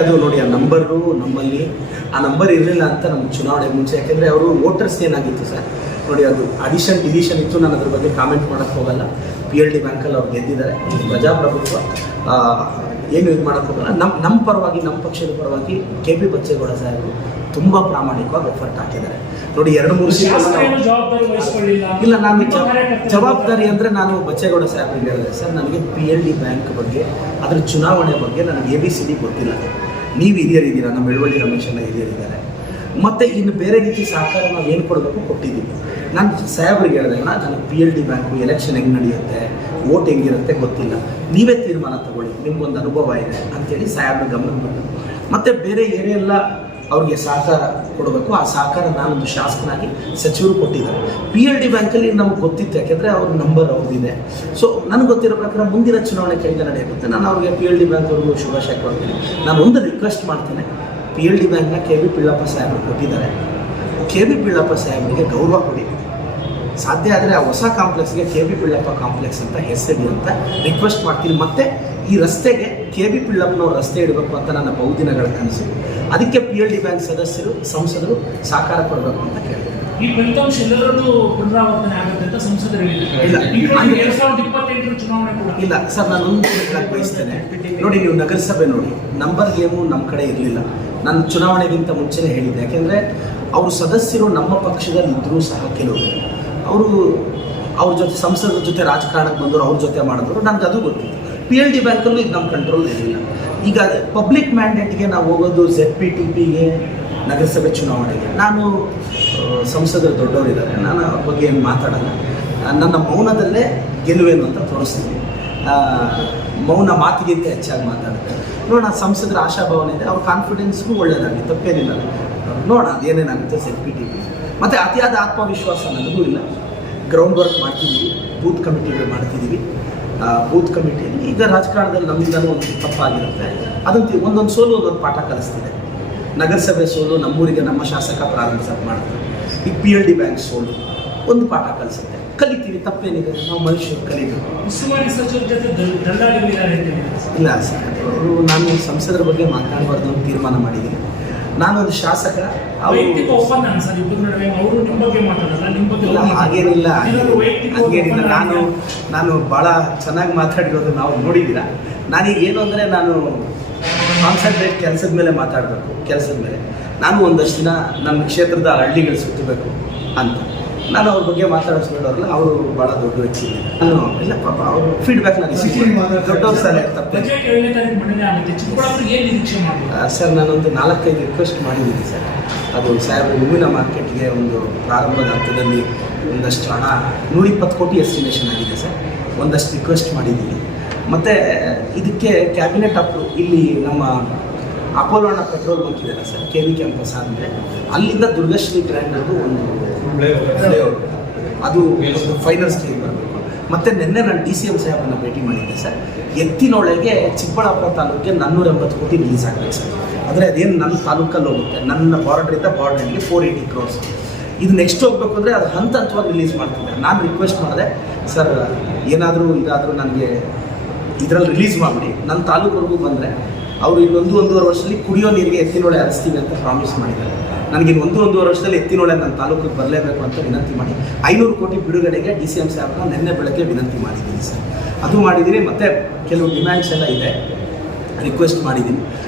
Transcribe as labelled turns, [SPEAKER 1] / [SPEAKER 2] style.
[SPEAKER 1] ಅದು ನೋಡಿ, ಆ ನಂಬರು ನಮ್ಮಲ್ಲಿ ಆ ನಂಬರ್ ಇರಲಿಲ್ಲ ಅಂತ ನಮ್ಮ ಚುನಾವಣೆ ಮುಂಚೆ. ಯಾಕೆಂದರೆ ಅವರು ವೋಟರ್ಸ್ ಏನಾಗಿತ್ತು ಸರ್? ನೋಡಿ, ಅದು ಅಡಿಷನ್ ಡಿಲಿಷನ್ ಇತ್ತು. ನಾನು ಅದ್ರ ಬಗ್ಗೆ ಕಾಮೆಂಟ್ ಮಾಡೋಕ್ಕೆ ಹೋಗಲ್ಲ. ಪಿ ಎಲ್ ಡಿ ಬ್ಯಾಂಕಲ್ಲಿ ಅವ್ರು ಗೆದ್ದಿದ್ದಾರೆ. ಪ್ರಜಾಪ್ರಭುತ್ವ ಏನು ಇದು ಮಾಡೋಕ್ಕೆ ಹೋಗಲ್ಲ. ನಮ್ಮ ನಮ್ಮ ಪರವಾಗಿ ನಮ್ಮ ಪಕ್ಷದ ಪರವಾಗಿ ಕೆ ಪಿ ಬಚ್ಚೇಗೌಡ ಸಾಹೇಬರು ತುಂಬ ಪ್ರಾಮಾಣಿಕವಾಗಿ ಎಫರ್ಟ್ ಹಾಕಿದ್ದಾರೆ. ನೋಡಿ ಎರಡು ಮೂರು ಇಲ್ಲ ನಾನು ಜವಾಬ್ದಾರಿ ಅಂದರೆ ನಾನು ಬಚ್ಚೇಗೌಡ ಸಾಹೇಬ್ ಹೇಳಿದೆ. ಸರ್ ನನಗೆ ಪಿ ಎಲ್ ಡಿ ಬ್ಯಾಂಕ್ ಬಗ್ಗೆ ಅದರ ಚುನಾವಣೆ ಬಗ್ಗೆ ನನಗೆ ಎ ಬಿ ಸಿ ಡಿ ಗೊತ್ತಿಲ್ಲ. ನೀವು ಹಿರಿಯರಿದ್ದೀರಾ ನಮ್ಮ ಬೆಳವಳ್ಳಿ ರಮೇಶನ್ನ ಹಿರಿಯರಿದ್ದಾರೆ ಮತ್ತು ಇನ್ನು ಬೇರೆ ರೀತಿ ಸಹಕಾರ ನಾವು ಏನು ಕೊಡಬೇಕು ಕೊಟ್ಟಿದ್ದೀವಿ. ನಾನು ಸಾಹೇಬ್ರಿಗೆ ಹೇಳಿದೆ ನನಗೆ P L D bank election ಹೆಂಗೆ ನಡೆಯುತ್ತೆ? ವೋಟ್ ಹೆಂಗಿರುತ್ತೆ ಗೊತ್ತಿಲ್ಲ. ನೀವೇ ತೀರ್ಮಾನ ತಗೊಳ್ಳಿ. ನಿಮ್ಗೊಂದು ಅನುಭವ ಇದೆ. ಅಂತೇಳಿ ಸಾಹೇಬ್ರ ಗಮನಕ್ಕೆ ಬಂತು ಮತ್ತು ಬೇರೆ ಏನೆಲ್ಲ ಅವ್ರಿಗೆ ಸಹಕಾರ ಕೊಡಬೇಕು. ಆ ಸಹಕಾರ ನಾನೊಂದು ಶಾಸಕನಾಗಿ ಸಚಿವರು ಕೊಟ್ಟಿದ್ದಾರೆ. ಪಿ ಎಲ್ ಡಿ ಬ್ಯಾಂಕಲ್ಲಿ ನಮ್ಗೆ ಗೊತ್ತಿತ್ತು, ಯಾಕೆಂದರೆ ಅವ್ರ ನಂಬರ್ ಅವ್ರದ್ದಿದೆ. ಸೊ ನನಗೆ ಗೊತ್ತಿರೋ ಪ್ರಕಾರ ಮುಂದಿನ ಚುನಾವಣೆ ಕೈಗೆ ನಡೆಯುತ್ತೆ. ನಾನು ಅವ್ರಿಗೆ ಪಿ ಎಲ್ ಡಿ ಬ್ಯಾಂಕ್ ಅವ್ರಿಗೂ ಶುಭಾಶಯ ಕೊಡ್ತೀನಿ ನಾನು ಒಂದು ರಿಕ್ವೆಸ್ಟ್ ಮಾಡ್ತೇನೆ. ಪಿ ಎಲ್ ಡಿ ಬ್ಯಾಂಕ್ನ ಕೆ ಬಿ ಪಿಳ್ಳಪ್ಪ ಸಾಹೇಬರು ಕೊಟ್ಟಿದ್ದಾರೆ. ಕೆ ಬಿ ಪಿಳ್ಳಪ್ಪ ಸಾಹೇಬರಿಗೆ ಗೌರವ ಕೊಡಿ. ಸಾಧ್ಯ ಆದರೆ ಆ ಹೊಸ ಕಾಂಪ್ಲೆಕ್ಸ್ಗೆ ಕೆ ಬಿ ಪಿಳ್ಳಪ್ಪ ಕಾಂಪ್ಲೆಕ್ಸ್ ಅಂತ ಹೆಸರಿ ಅಂತ ರಿಕ್ವೆಸ್ಟ್ ಮಾಡ್ತೀನಿ. ಮತ್ತೆ ಈ ರಸ್ತೆಗೆ ಕೆ ಬಿ ಪಿಳ್ಳಪ್ಪನವ್ರ ರಸ್ತೆ ಇಡಬೇಕು ಅಂತ ನನ್ನ ಬಹುದಿನಗಳ ಕನಸು. ಅದಕ್ಕೆ ಪಿ ಎಲ್ ಡಿ ಬ್ಯಾಂಕ್ ಸದಸ್ಯರು ಸಂಸದರು ಸಹಕಾರ ಕೊಡಬೇಕು ಅಂತ ಕೇಳಿದೆ
[SPEAKER 2] ಈ ಫಲಿತಾಂಶ ಪುನರಾವರ್ತನೆ ಆಗುತ್ತೆ ಅಂತ ಸಂಸದರು. ಹೇಳಿದ್ದಾರೆ
[SPEAKER 1] ಇಲ್ಲ. ಸರ್ ನಾನು ಒಂದು ಹೇಳಕ್ಕೆ ಬಯಸ್ತೇನೆ. ನೋಡಿ ನೀವು ನಗರಸಭೆ ನೋಡಿ ನಂಬರ್ ಗೇಮು ನಮ್ಮ ಕಡೆ ಇರಲಿಲ್ಲ. ನಾನು ಚುನಾವಣೆಗಿಂತ ಮುಂಚೆನೇ ಹೇಳಿದ್ದೆ. ಯಾಕೆಂದರೆ ಅವರು ಸದಸ್ಯರು ನಮ್ಮ ಪಕ್ಷದಲ್ಲಿ ಇದ್ದರೂ ಸಹ ಕೆಲವರು. ಅವರು ಅವ್ರ ಜೊತೆ ಸಂಸದರ ಜೊತೆ ರಾಜಕಾರಣಕ್ಕೆ ಬಂದರು ಅವ್ರ ಜೊತೆ ಮಾಡಿದ್ರು. ನನಗೆ ಅದು ಗೊತ್ತಿತ್ತು ಪಿ ಎಲ್ ಡಿ ಬ್ಯಾಂಕಲ್ಲೂ ಇದು ನಮ್ಮ ಕಂಟ್ರೋಲ್ ಇರಲಿಲ್ಲ. ಈಗ ಪಬ್ಲಿಕ್ ಮ್ಯಾಂಡೇಟ್ಗೆ ನಾವು ಹೋಗೋದು ಝೆಡ್ ಪಿ ಟಿ ಪಿಗೆ ನಗರಸಭೆ ಚುನಾವಣೆಗೆ. ನಾನು ಸಂಸದರು ದೊಡ್ಡವರಿದ್ದಾರೆ. ನಾನು ಬಗ್ಗೆ ಏನು ಮಾತಾಡಲ್ಲ. ನನ್ನ ಮೌನದಲ್ಲೇ ಗೆಲುವೇನು ಅಂತ ತೋರಿಸ್ತೀನಿ. ಮೌನ ಮಾತಿಗಿಂತ ಹೆಚ್ಚಾಗಿ ಮಾತಾಡುತ್ತೆ ನೋಡೋಣ, ಸಂಸದರ ಆಶಾಭಾವನೆ ಇದೆ. ಅವ್ರ ಕಾನ್ಫಿಡೆನ್ಸ್ಗೂ ಒಳ್ಳೇದಾಗಿ ತಪ್ಪೇನಿಲ್ಲ. ನೋಡೋಣ, ಅದೇನೇನಾಗುತ್ತೆ ಝೆಡ್ ಪಿ ಟಿ ಪಿ ಮತ್ತು ಅತಿಯಾದ ಆತ್ಮವಿಶ್ವಾಸ ನನಗೂ ಇಲ್ಲ. ಗ್ರೌಂಡ್ ವರ್ಕ್ ಮಾಡ್ತಿದ್ದೀವಿ ಬೂತ್ ಕಮಿಟಿಗಳು ಮಾಡ್ತಿದ್ದೀವಿ ಬೂತ್ ಕಮಿಟಿಯಲ್ಲಿ ಈಗ ರಾಜಕಾರಣದಲ್ಲಿ ನಮ್ಮಿಂದಲೂ ಒಂದು ತಪ್ಪಾಗಿರುತ್ತೆ. ಅದನ್ನು ಒಂದೊಂದು ಸೋಲು ಒಂದೊಂದು ಪಾಠ ಕಲಿಸ್ತಿದೆ. ನಗರಸಭೆ ಸೋಲು ನಮ್ಮೂರಿಗೆ ನಮ್ಮ ಶಾಸಕ ಪ್ರಾರಂಭ ಮಾಡ್ತಾರೆ. ಈ ಪಿ ಎಲ್ ಡಿ ಬ್ಯಾಂಕ್ ಸೋಲು ಒಂದು ಪಾಠ ಕಲಿಸುತ್ತೆ. ಕಲಿತೀವಿ ತಪ್ಪೇನಿದೆ. ನಾವು ಮನುಷ್ಯರು
[SPEAKER 2] ಹೇಳಿದ್ದಾರೆ.
[SPEAKER 1] ಇಲ್ಲ ಸರ್ ಅವರು ನಾನು ಸಂಸದರ ಬಗ್ಗೆ ಮಾತನಾಡಬಾರ್ದು ಅಂತ ತೀರ್ಮಾನ ಮಾಡಿದ್ದೀನಿ. ನಾನೊಂದು ಶಾಸಕ ಹಾಗೇನಿಲ್ಲ ಹಾಗೇನಿಲ್ಲ. ನಾನು ನಾನು ಭಾಳ ಚೆನ್ನಾಗಿ ಮಾತಾಡಿರೋದು ನಾವು ನೋಡಿದ್ದೀರಾ? ನನಗೆ ಏನು ಅಂದರೆ ನಾನು ಕಾನ್ಸಂಟ್ರೇಟ್ ಕೆಲಸದ ಮೇಲೆ ಮಾತಾಡಬೇಕು ಕೆಲಸದ ಮೇಲೆ. ನಾನು ಒಂದಷ್ಟು ದಿನ ನಮ್ಮ ಕ್ಷೇತ್ರದ ಹಳ್ಳಿಗಳು ಸುತ್ತಬೇಕು ಅಂತ. ನಾನು ಅವ್ರ ಬಗ್ಗೆ ಮಾತಾಡಿಸ್ಬೇಡವ್ರಲ್ಲ ಅವರು ಭಾಳ ದೊಡ್ಡ ವ್ಯಕ್ತಿ ನಾನು ಇಲ್ಲ ಪಾಪ ಅವರು ಫೀಡ್ಬ್ಯಾಕ್ ನಾನು ದೊಡ್ಡವ್ರು ಆ, ಸರ್ ನಾನೊಂದು ನಾಲ್ಕೈದು ರಿಕ್ವೆಸ್ಟ್ ಮಾಡಿದ್ದೀನಿ ಸರ್. ಅದು ಸಾಹೇಬ್ ಹೂವಿನ ಮಾರ್ಕೆಟ್ಗೆ ಒಂದು ಪ್ರಾರಂಭದ ಹಂತದಲ್ಲಿ ಒಂದಷ್ಟು ಹಣ ನೂರಿಪ್ಪತ್ತು ಕೋಟಿ ಎಸ್ಟಿಮೇಷನ್ ಆಗಿದೆ ಸರ್. ಒಂದಷ್ಟು ರಿಕ್ವೆಸ್ಟ್ ಮಾಡಿದ್ದೀನಿ. ಮತ್ತು ಇದಕ್ಕೆ ಕ್ಯಾಬಿನೆಟ್ ಅಪ್ರೂವ್ ಇಲ್ಲಿ ನಮ್ಮ ಅಪೋಲೋಣ ಪೆಟ್ರೋಲ್ ಬಂಕ್ ಇದೆಯಲ್ಲ ಸರ್ ಕೆ ವಿ ಕ್ಯಾಂಪಸ್ ಅಂದರೆ ಅಲ್ಲಿಂದ ದುರ್ಗಶ್ರೀ ಬ್ರ್ಯಾಂಡದ್ದು ಒಂದು ಫ್ಲೇವರ್ ಅದು ಫೈನಲ್ ಸ್ಟೇಜ್ ಬರಬೇಕು. ಮತ್ತು ನಿನ್ನೆ ನಾನು ಡಿ ಸಿ ಎಂ ಸಾಹೇಬನ್ನು ಭೇಟಿ ಮಾಡಿದ್ದೆ ಸರ್. ಎತ್ತಿನೊಳಗೆ ಚಿಕ್ಕಬಳ್ಳಾಪುರ ತಾಲೂಕಿಗೆ ನಾನ್ನೂರ ಎಂಬತ್ತು ಕೋಟಿ ರಿಲೀಸ್ ಆಗಬೇಕು ಸರ್. ಆದರೆ ಅದೇನು ನನ್ನ ತಾಲೂಕಲ್ಲಿ ಹೋಗುತ್ತೆ? ನನ್ನ ಬಾರ್ಡ್ರಿಂದ ಬಾರ್ಡ್ರಿಗೆ ಫೋರ್ ಏಯ್ಟಿ ಕ್ರೋರ್ಸ್ ಇದು ನೆಕ್ಸ್ಟ್ ಹೋಗ್ಬೇಕು ಅಂದರೆ ಅದು ಹಂತ ಹಂತವಾಗಿ ರಿಲೀಸ್ ಮಾಡ್ತಿದ್ದಾರೆ. ನಾನು ರಿಕ್ವೆಸ್ಟ್ ಮಾಡಿದೆ, ಸರ್, ಏನಾದರೂ ಇದಾದರೂ ನನಗೆ ಇದರಲ್ಲಿ ರಿಲೀಸ್ ಮಾಡಿಬಿಡಿ. ನನ್ನ ತಾಲೂಕವರೆಗೂ ಬಂದರೆ ಅವರು ಇನ್ನೊಂದು ಒಂದೂವರೆ ವರ್ಷದಲ್ಲಿ ಕುಡಿಯೋ ನೀರಿಗೆ ಎತ್ತಿನೊಳೆ ಹರಿಸ್ತೀನಿ ಅಂತ ಪ್ರಾಮಿಸ್ ಮಾಡಿದ್ದಾರೆ. ನನಗೆ ಒಂದು ಒಂದೂವರೆ ವರ್ಷದಲ್ಲಿ ಎತ್ತಿನೊಳೆ ನನ್ನ ತಾಲೂಕಿಗೆ ಬರಲೇಬೇಕು ಅಂತ ವಿನಂತಿ ಮಾಡಿ. ಐನೂರು ಕೋಟಿ ಬಿಡುಗಡೆಗೆ ಡಿ ಸಿ ಎಂ ಸಾಹೇಬ್ರನ್ನ ನಿನ್ನೆ ಬೆಳಗ್ಗೆ ವಿನಂತಿ ಮಾಡಿದ್ದೀನಿ ಸರ್. ಅದು ಮಾಡಿದ್ದೀನಿ, ಮತ್ತು ಕೆಲವು ಡಿಮ್ಯಾಂಡ್ಸ್ ಎಲ್ಲ ಇದೆ. ರಿಕ್ವೆಸ್ಟ್ ಮಾಡಿದ್ದೀನಿ.